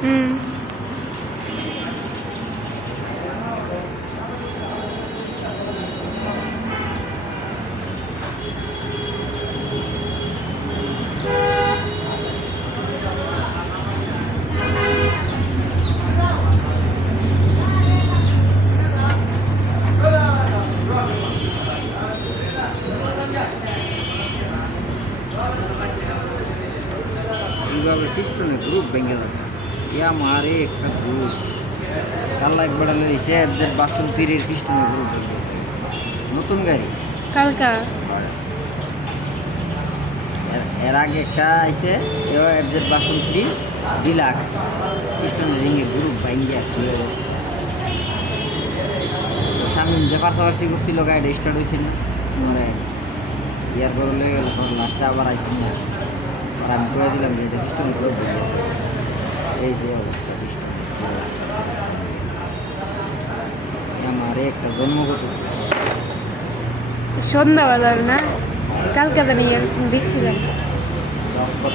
হুম। এইভাবে পিস্টনে গ্রুপ ভেঙে যাবে ইয়া মারে একটা ঘুষ কাল্লা একবার লইছে এফজেড 62 পিস্টনে গ্রুপ ভেঙে গেছে নতুন গাড়ি কালকা আর এর আগে একটা আইছে এফজেড 62 ডিলাক্স পিস্টনে রিংয়ে গ্রুপ ভেঙে কি অবস্থা সামনে যে পাশাপাশি করছিল গাড়িটা স্টার্ট হয়েছিল ধরে ইয়ার করে লেগে গেল লাস্টে আবার আইসি না আর আমি কয়ে দিলাম যে এটা পিস্টনে গ্রুপ ভেঙে গেছে এই যে অবস্থা পিস্টন অবস্থা আমারে একটা জন্মগত দোষ। সন্ধ্যাবেলার না কালকাটা নিয়ে গেছেন দেখছিলাম। জব কর